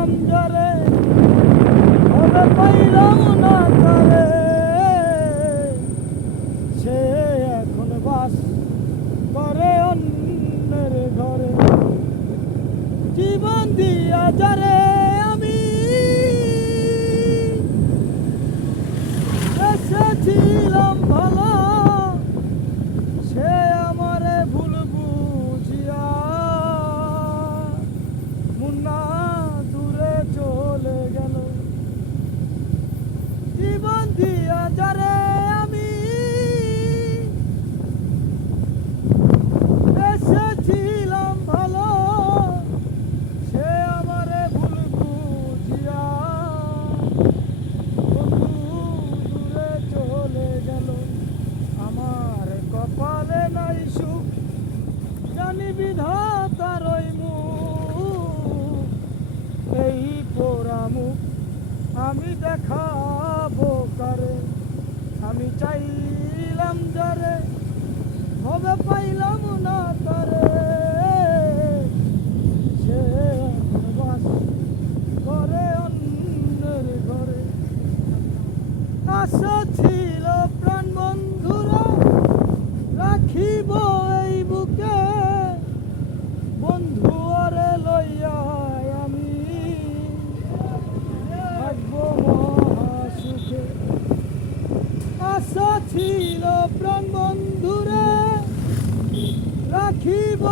চাইছিলাম যারে তবে পাইলাম না তারে, সে এখন বাস করে অন্যের ঘরে। জীবন দিয়া যারে আমি এসেছিলাম ভালো, সে আমারে ভুল বুঝিয়া মুন্না দূরে চলে গেল। জীবন দিয়া যারে আমি এসেছিলাম ভালো, সে আমারে ভুল বুঝিয়া বন্ধু দূরে চলে গেল। আমার কপালে নাই সুখ, জানি বিধাতার ওই মুখ, এই পোড়া মুখ আমি দেখাবো কারে। আমি চাইলাম যারে হবে পাইলাম না তারে, সে এখন বাস করে অন্যের ঘরে। আশা ছিল প্রাণ বন্ধুরা রাখিব এই বুকে, বন্ধু আরে লইয়া আমি থাকবো মহাসুখে। আশা ছিল প্রাণ বন্ধুরে রাখিব